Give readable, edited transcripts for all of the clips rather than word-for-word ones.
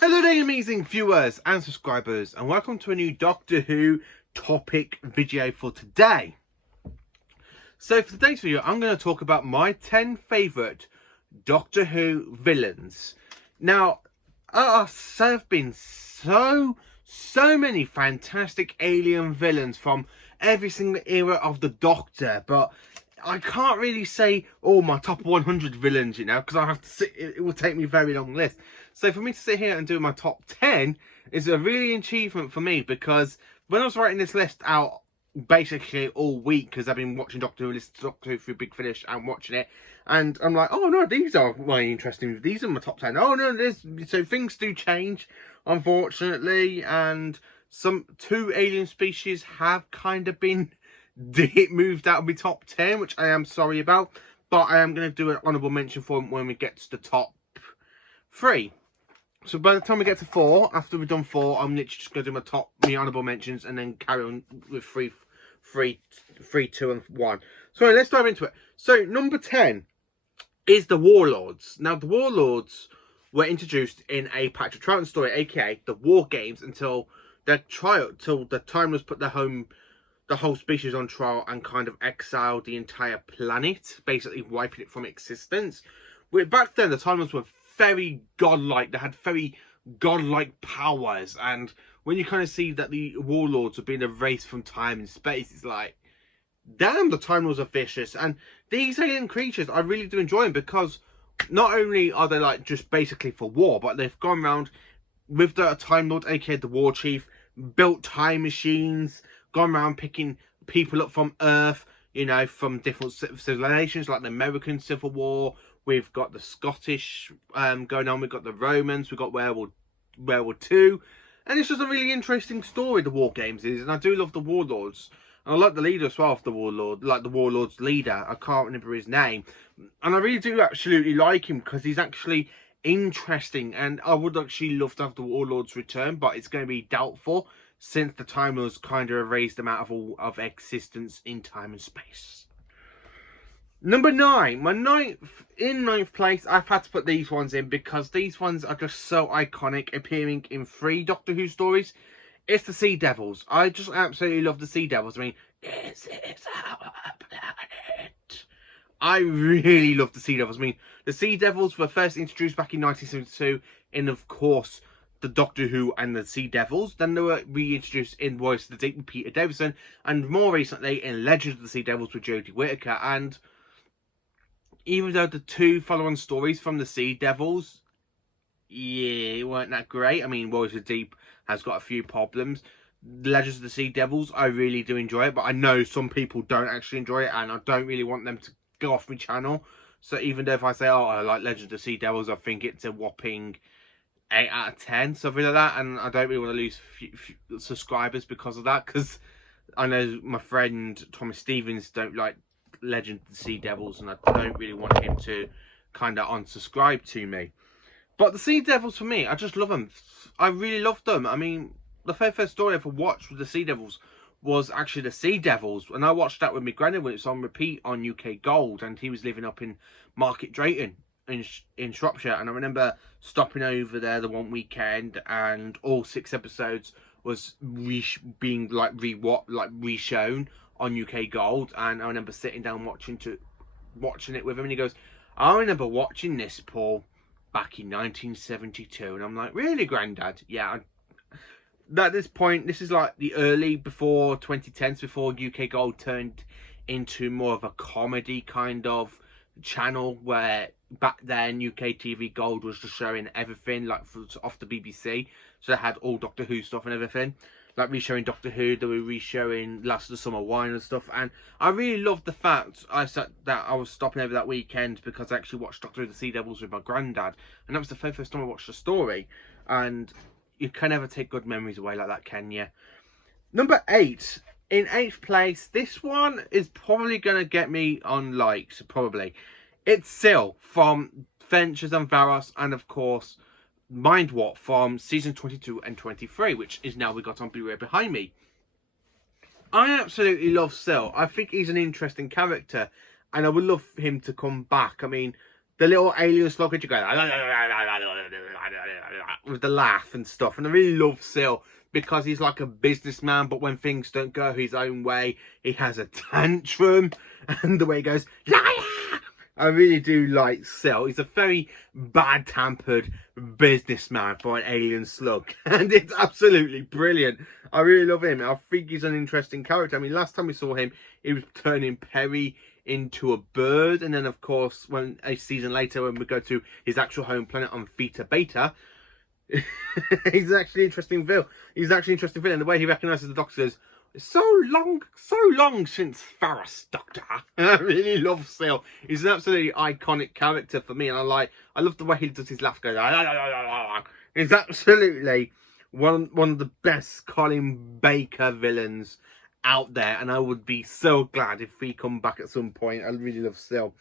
Hello there, amazing viewers and subscribers, and welcome to a new Doctor Who topic video for today. So for today's video, I'm going to talk about my 10 favourite Doctor Who villains. Now, there have been so many fantastic alien villains from every single era of the Doctor, but I can't really say my top 100 villains, you know, because I have to sit. It will take me a very long list. So for me to sit here and do my top 10 is a really achievement for me, because when I was writing this list out basically all week, because I've been watching Doctor Who, listening to Doctor Who through Big Finish and watching it, and I'm like, oh no, these are my interesting. These are my top 10. Oh no, so things do change, unfortunately, and two alien species have kind of been moved out of my top 10, which I am sorry about, but I am going to do an honourable mention for them when we get to the top 3. So by the time we get to 4, after we've done 4, I'm literally just going to do my honourable mentions and then carry on with 3, 2 and 1. So let's dive into it. So number 10 is the Warlords. Now the Warlords were introduced in a Patch of Troughton story, aka the War Games, until the Timeless put the whole species on trial and kind of exiled the entire planet, basically wiping it from existence. Back then, the Timeless were very godlike. They had very godlike powers, and when you kind of see that the Warlords are being erased from time and space, it's like, damn, the Time Lords are vicious. And these alien creatures, I really do enjoy them, because not only are they like just basically for war, but they've gone around with the Time Lord, aka the War Chief, built time machines, gone around picking people up from Earth, you know, from different civilizations, like the American Civil War. We've got the Scottish going on. We've got the Romans. We've got World War II. And it's just a really interesting story, the War Games is. And I do love the Warlords. And I like the leader as well of the Warlord, like the Warlords leader. I can't remember his name. And I really do absolutely like him, because he's actually interesting. And I would actually love to have the Warlords return, but it's going to be doubtful, since the Time Lords kind of erased them out of existence in time and space. Number 9, in ninth place, I've had to put these ones in because these ones are just so iconic, appearing in 3 Doctor Who stories. It's the Sea Devils. I just absolutely love the Sea Devils. I mean, this is our planet. I really love the Sea Devils. I mean, the Sea Devils were first introduced back in 1972 in, of course, the Doctor Who and the Sea Devils. Then they were reintroduced in Voice of the Deep with Peter Davison, and more recently in Legends of the Sea Devils with Jodie Whittaker. And even though the 2 follow-on stories from the Sea Devils, yeah, weren't that great. I mean, Voice of the Deep has got a few problems. Legends of the Sea Devils, I really do enjoy it, but I know some people don't actually enjoy it, and I don't really want them to go off my channel. So even though if I say, oh, I like Legends of the Sea Devils, I think it's a whopping 8 out of 10, something like that, and I don't really want to lose few subscribers because of that, because I know my friend Thomas Stevens don't like Legend of the Sea Devils, and I don't really want him to kind of unsubscribe to me. But the Sea Devils, for me, I just love them. I really love them. I mean, the very first story I ever watched with the Sea Devils was actually the Sea Devils, and I watched that with my granny when it was on repeat on UK Gold, and he was living up in Market Drayton in Shropshire. And I remember stopping over there the one weekend, and all 6 episodes was being like reshown on UK Gold. And I remember sitting down watching it with him, and he goes, I remember watching this, Paul, back in 1972. And I'm like, really, Grandad? Yeah. At this point, this is like the early, before 2010s, before UK Gold turned into more of a comedy kind of channel, where back then UK TV Gold was just showing everything, like off the BBC. So they had all Doctor Who stuff and everything, like re-showing Doctor Who. They were re-showing Last of the Summer Wine and stuff. And I really loved the fact that I was stopping over that weekend, because I actually watched Doctor Who the Sea Devils with my granddad, and that was the first time I watched the story. And you can never take good memories away like that, can you? Number 8. In 8th place, this one is probably going to get me on likes, probably. It's Sil from Ventures and Varos, and of course Mind Warp from season 22 and 23, which is now we got on Blu-ray behind me. I absolutely love Sil. I think he's an interesting character, and I would love him to come back. I mean, the little alien slugger going, with the laugh and stuff. And I really love Sil because he's like a businessman, but when things don't go his own way, he has a tantrum. And the way he goes, liar! I really do like Sil. He's a very bad-tempered businessman for an alien slug. And it's absolutely brilliant. I really love him. I think he's an interesting character. I mean, last time we saw him, he was turning Perry into a bird. And then, of course, when a season later, when we go to his actual home planet on Theta Beta, he's actually interesting villain. He's actually interesting villain. The way he recognises the Doctor says, so long since Ferris, Doctor. I really love Sil. He's an absolutely iconic character for me, and I love the way he does his laugh. Goes, he's absolutely one of the best Colin Baker villains out there, and I would be so glad if we come back at some point. I really love Sil.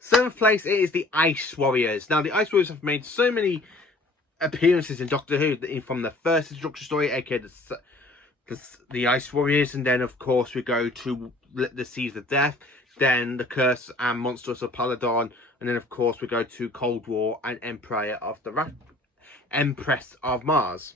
7th place, it is the Ice Warriors. Now, the Ice Warriors have made so many appearances in Doctor Who, from the first introductory story, aka the Ice Warriors, and then of course we go to the Seas of Death, then the Curse and Monsters of Paladon, and then of course we go to Cold War and Empress of Mars.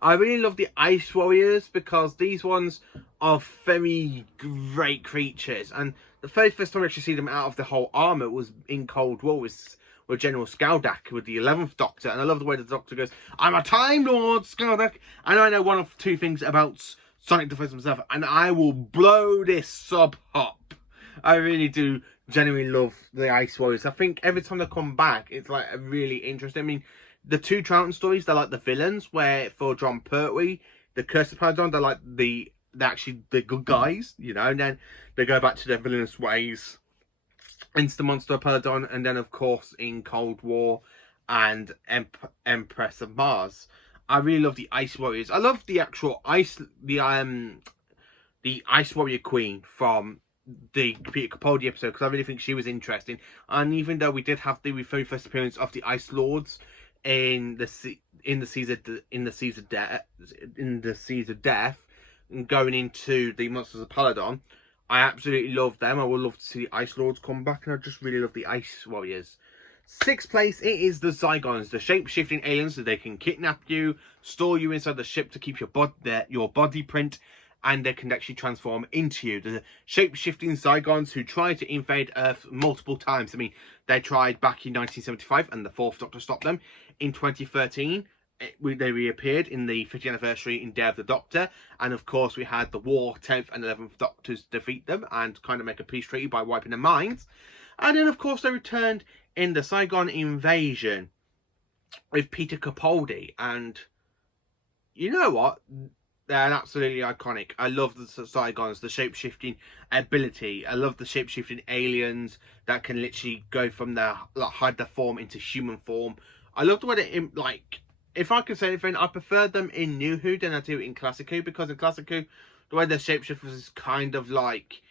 I really love the Ice Warriors because these ones are very great creatures, and the very first time we actually see them out of the whole armour was in Cold War with General Skaldak with the 11th Doctor. And I love the way the Doctor goes, I'm a Time Lord, Skaldak, and I know one of two things about Sonic the First himself, and I will blow this sub up. I really do genuinely love the Ice Warriors. I think every time they come back, it's like a really interesting. I mean, the two Troughton stories, they're like the villains, where for John Pertwee, the Curse of Paladon, they're like they're actually the good guys, you know, and then they go back to their villainous ways into the Monster of Paladon, and then of course in Cold War and Empress of Mars. I really love the Ice Warriors. I love the actual the Ice Warrior Queen from the Peter Capaldi episode, because I really think she was interesting. And even though we did have the very first appearance of the Ice Lords in the Seas of Death, and going into the Monsters of Paladon, I absolutely love them. I would love to see the Ice Lords come back, and I just really love the Ice Warriors. 6th place, it is the Saigons, the shape-shifting aliens, so they can kidnap you, store you inside the ship to keep your body print, and they can actually transform into you. The shape-shifting Saigons who tried to invade Earth multiple times. I mean, they tried back in 1975, and the 4th Doctor stopped them. In 2013, they reappeared in the 50th anniversary in Day of the Doctor, and of course we had the War 10th and 11th Doctors defeat them and kind of make a peace treaty by wiping their minds. And then of course they returned in the Saigon invasion with Peter Capaldi, and you know what, they're absolutely iconic. I love the Saigons, the shape-shifting ability. I love the shape-shifting aliens that can literally go from hide their form into human form. I love the way that, like, if I could say anything, I prefer them in New Who than I do in Classic Who, because in Classic Who, the way the shapeshifters is kind of like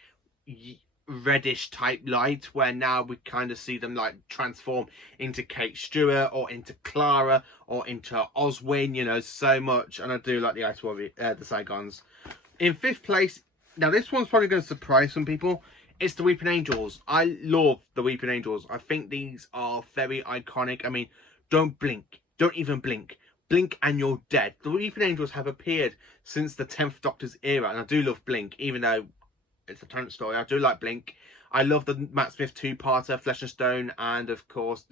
reddish type light, where now we kind of see them like transform into Kate Stewart or into Clara or into Oswin, you know, so much. And I do like the Ice Warrior, the Saigons. In 5th place, now this one's probably going to surprise some people, it's the Weeping Angels. I love the Weeping Angels. I think these are very iconic. I mean, don't blink. Don't even blink. Blink and you're dead. The Weeping Angels have appeared since the 10th Doctor's era, and I do love Blink, even though it's a Tennant story. I do like Blink. I love the Matt Smith 2-parter, Flesh and Stone, and of course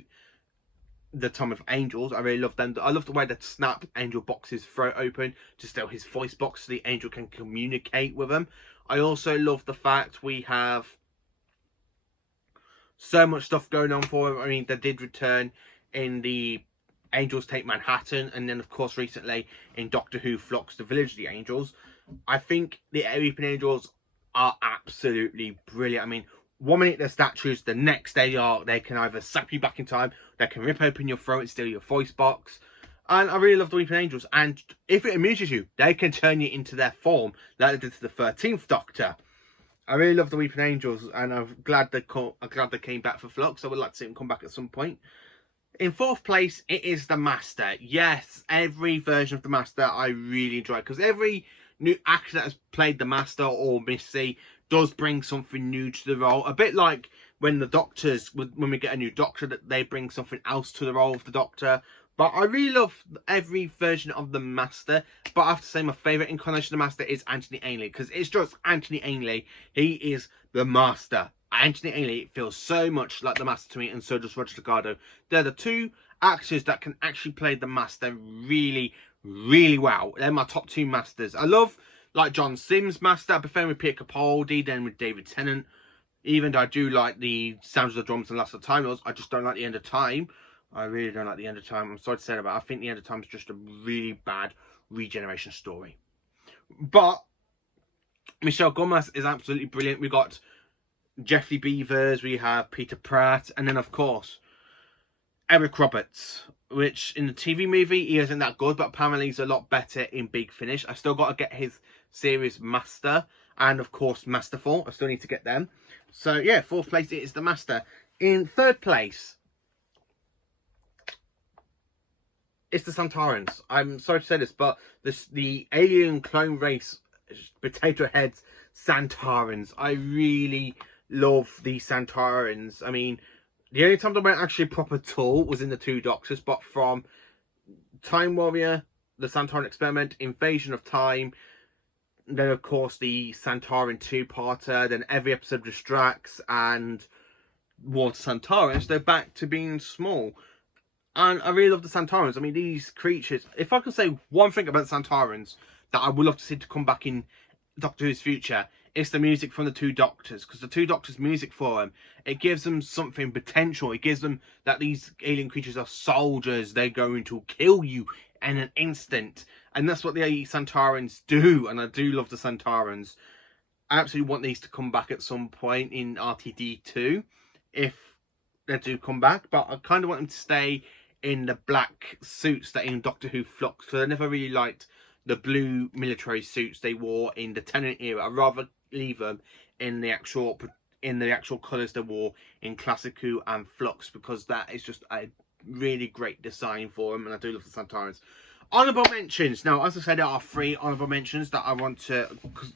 the Time of Angels. I really love them. I love the way that Snap Angel boxes throat open to steal his voice box so the Angel can communicate with him. I also love the fact we have so much stuff going on for him. I mean, they did return in the Angels Take Manhattan, and then of course recently in Doctor Who Flux, the Village of the Angels. I think the Weeping Angels are absolutely brilliant. I mean, 1 minute they're statues, the next they can either sap you back in time, they can rip open your throat and steal your voice box. And I really love the Weeping Angels, and if it amuses you, they can turn you into their form like they did to the 13th Doctor. I really love the Weeping Angels, and I'm glad they came back for Flux. I would like to see them come back at some point. In 4th place, it is the Master. Yes, every version of the Master I really enjoy, because every new actor that has played the Master or Missy does bring something new to the role. A bit like when the Doctors, when we get a new Doctor, that they bring something else to the role of the Doctor. But I really love every version of the Master. But I have to say my favourite incarnation of the Master is Anthony Ainley. Because it's just Anthony Ainley. He is the Master. Anthony Ainley feels so much like the Master to me, and so does Roger Delgado. They're the two actors that can actually play the Master really, really well. They're my top two Masters. I love, like, John Sims' Master. I prefer him with Peter Capaldi than with David Tennant. Even though I do like the Sounds of the Drums and Last of the Time Lords, I just don't like the End of Time. I really don't like the End of Time. I'm sorry to say that, but I think the End of Time is just a really bad regeneration story. But Michelle Gomez is absolutely brilliant. We got Jeffrey Beavers, we have Peter Pratt, and then of course Eric Roberts, which in the TV movie he isn't that good, but apparently he's a lot better in Big Finish. I still got to get his series Master and of course Masterful. I still need to get them. So yeah, 4th place it is the Master. In 3rd place, it's the Santarans. I'm sorry to say this, but the alien clone race, potato heads Santarans. I really love the Santarans. I mean, the only time they weren't actually a proper tool was in the Two Doctors, but from Time Warrior, the Santaran Experiment, Invasion of Time, then of course the Santaran 2-parter, then every episode of Distracts and War of the Santarans, they're back to being small. And I really love the Santarans. I mean, these creatures, if I could say one thing about the Santarans that I would love to see to come back in Doctor Who's future, it's the music from the Two Doctors. Because the Two Doctors' music for them, it gives them something potential. It gives them that these alien creatures are soldiers. They're going to kill you in an instant. And that's what the Santarans do. And I do love the Santarans. I absolutely want these to come back at some point in RTD2. If they do come back. But I kind of want them to stay in the black suits that in Doctor Who Flux. Because I never really liked the blue military suits they wore in the Tennant era. I'd rather leave them in the actual colours they wore in Classic Who and Flux, because that is just a really great design for them, and I do love the Santarans. Honourable mentions. Now, as I said, there are 3 honourable mentions that I want to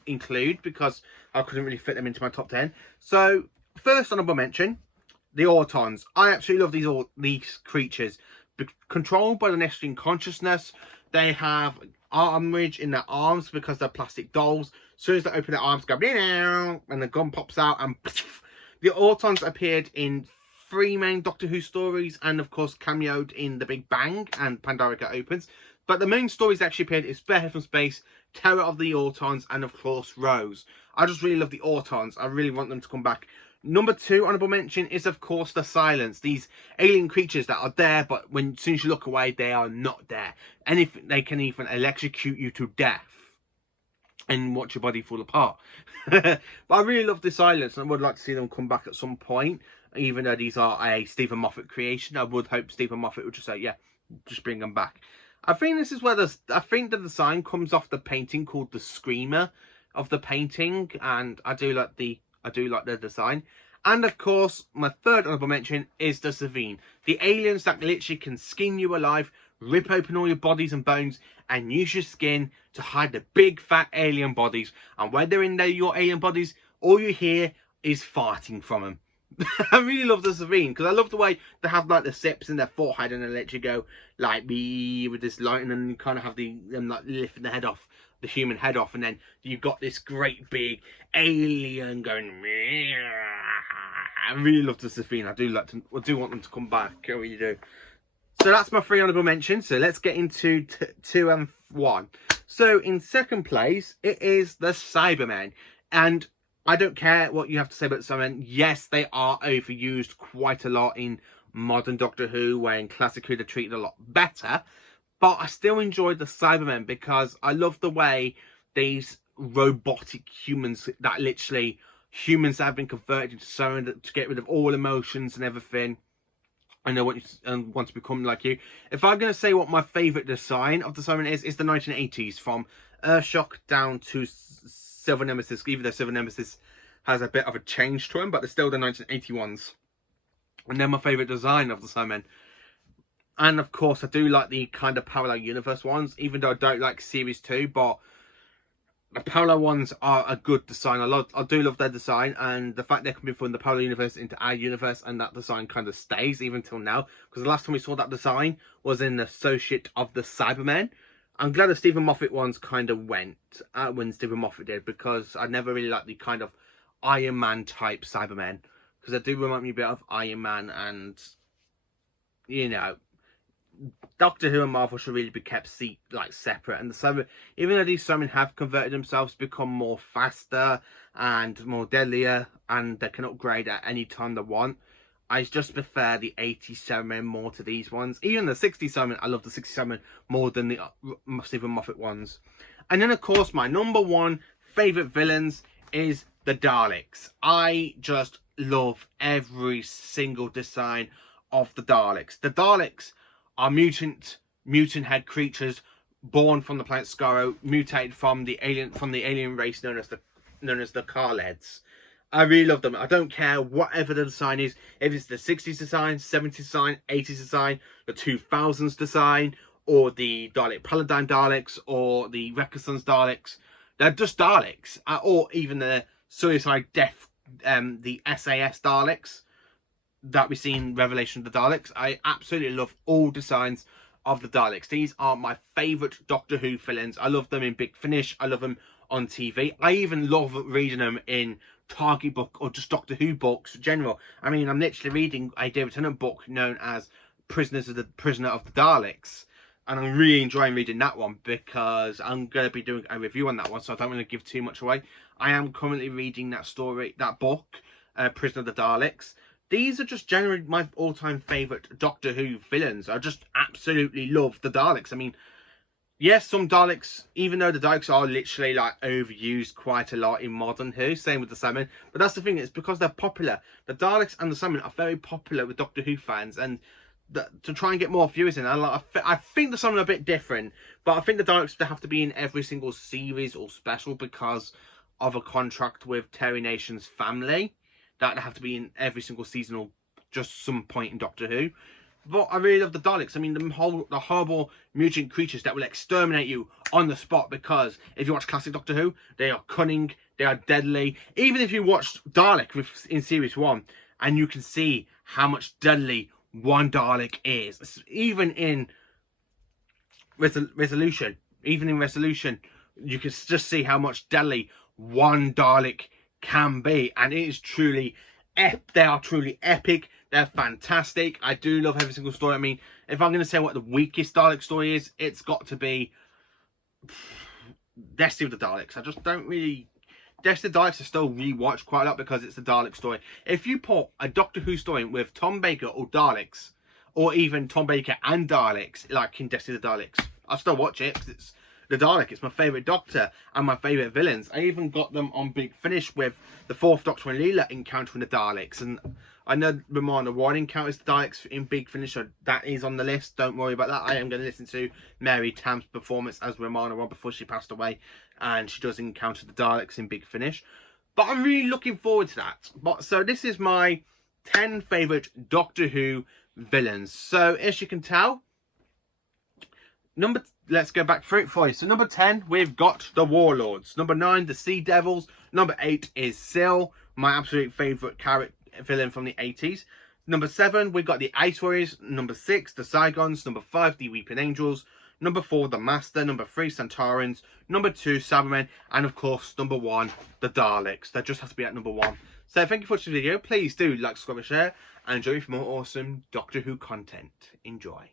include because I couldn't really fit them into my top 10. So, first honourable mention, the Autons. I absolutely love these creatures. Controlled by the Nesting consciousness, they have armorage in their arms because they're plastic dolls. As soon as they open their arms, go and the gun pops out, and the Autons appeared in 3 main Doctor Who stories, and of course cameoed in The Big Bang and Pandorica Opens. But the main stories actually appeared in Spearhead from Space, Terror of the Autons, and of course Rose. I just really love the Autons. I really want them to come back. Number 2 honourable mention is of course the Silence. These alien creatures that are there, but as soon as you look away, they are not there. And if they can even electrocute you to death and watch your body fall apart. But I really love the Silence, and I would like to see them come back at some point. Even though these are a Stephen Moffat creation, I would hope Stephen Moffat would just say, yeah, just bring them back. I think this is where I think the design comes off the painting called the Screamer of the painting, and I do like the design. And of course, my 3rd honourable mention is the Savine. The aliens that literally can skin you alive, rip open all your bodies and bones, and use your skin to hide the big fat alien bodies. And when they're in your alien bodies, all you hear is farting from them. I really love the Savine, because I love the way they have like the sips in their forehead, and they let you go like me with this light, and then you kind of have them like lifting the head off, the human head off, and then you've got this great big alien going. I really love the Savine. I do want them to come back. I really do. So that's my 3 honourable mentions. So let's get into 2 and 1. So in 2nd place, it is the Cybermen, and I don't care what you have to say about the Cybermen. Yes, they are overused quite a lot in modern Doctor Who, where in Classic Who they're treated a lot better. But I still enjoy the Cybermen because I love the way these robotic humans, that literally humans that have been converted into Cybermen to get rid of all emotions and everything, and they want to become like you. If I'm going to say what my favourite design of the Cybermen is, it's the 1980s, from Earthshock down to Silver Nemesis, even though Silver Nemesis has a bit of a change to him, but they're still the 1981s. And they're my favourite design of the Cybermen. And of course, I do like the kind of parallel universe ones, even though I don't like Series 2, but the Polar ones are a good design. I do love their design, and the fact they're coming from the Polar universe into our universe, and that design kind of stays even till now. Because the last time we saw that design was in the Associate of the Cybermen. I'm glad the Stephen Moffat ones kind of went when Stephen Moffat did, because I never really liked the kind of Iron Man type Cybermen, because they do remind me a bit of Iron Man, and you know, Doctor Who and Marvel should really be kept separate. And the Cybermen, even though these Cybermen have converted themselves to become more faster and more deadlier, and they can upgrade at any time they want, I just prefer the 80s Cybermen more to these ones. Even the 60s Cybermen, I love the 60s Cybermen more than the Stephen Moffat ones. And then, of course, my number one favourite villains is the Daleks. I just love every single design of the Daleks. The Daleks are mutant head creatures born from the planet Skaro, mutated from the alien race known as the Carleds. I really love them. I don't care whatever the design is. If it's the 60s design, 70s design, 80s design, the 2000s design, or the Dalek Paladin Daleks, or the Reconnaissance Daleks. They're just Daleks. Or even the Suicide Death, the SAS Daleks that we see in Revelation of the Daleks. I absolutely love all designs of the Daleks. These are my favourite Doctor Who villains. I love them in Big Finish. I love them on TV. I even love reading them in Target book or just Doctor Who books in general. I mean, I'm literally reading a David Tennant book known as Prisoner of the Daleks, and I'm really enjoying reading that one because I'm going to be doing a review on that one, so I don't want to give too much away. I am currently reading that book, Prisoner of the Daleks. These are just generally my all-time favourite Doctor Who villains. I just absolutely love the Daleks. I mean, yes, some Daleks, even though the Daleks are literally like overused quite a lot in modern Who, same with the Cybermen, but that's the thing, it's because they're popular. The Daleks and the Cybermen are very popular with Doctor Who fans, and to try and get more viewers in, I think the Cybermen are a bit different, but I think the Daleks have to be in every single series or special because of a contract with Terry Nation's family. That have to be in every single season or just some point in Doctor Who. But I really love the Daleks. I mean, the horrible mutant creatures that will exterminate you on the spot, because if you watch classic Doctor Who, they are cunning, they are deadly. Even if you watched Dalek in Series 1, and you can see how much deadly one Dalek is. Even in Resolution, you can just see how much deadly one Dalek can be, and it is truly they are truly epic. They're fantastic. I do love every single story. I mean, if I'm going to say what the weakest Dalek story is, it's got to be Destiny of the Daleks. I just don't really... Destiny of the Daleks I still rewatch quite a lot because it's the Dalek story. If you put a Doctor Who story with Tom Baker or Daleks, or even Tom Baker and Daleks, like in Destiny of the Daleks, I'll still watch it because it's the Dalek. It's my favourite Doctor and my favourite villains. I even got them on Big Finish with the 4th Doctor and Leela encountering the Daleks. And I know Romana Warren encounters the Daleks in Big Finish, so that is on the list. Don't worry about that. I am going to listen to Mary Tamm's performance as Romana Warren before she passed away. And she does encounter the Daleks in Big Finish. But I'm really looking forward to that. So this is my 10 favourite Doctor Who villains. So as you can tell, let's go back through it for you. So number 10, we've got the Warlords. Number 9, the Sea Devils. Number 8 is Syl, my absolute favourite villain from the 80s. Number 7, we've got the Ice Warriors. Number 6, the Saigons. Number 5, the Weeping Angels. Number 4, the Master. Number 3, Santarans. Number 2, Cybermen. And of course, number 1, the Daleks. That just has to be at number 1. So thank you for watching the video. Please do like, subscribe, and share. And enjoy for more awesome Doctor Who content. Enjoy.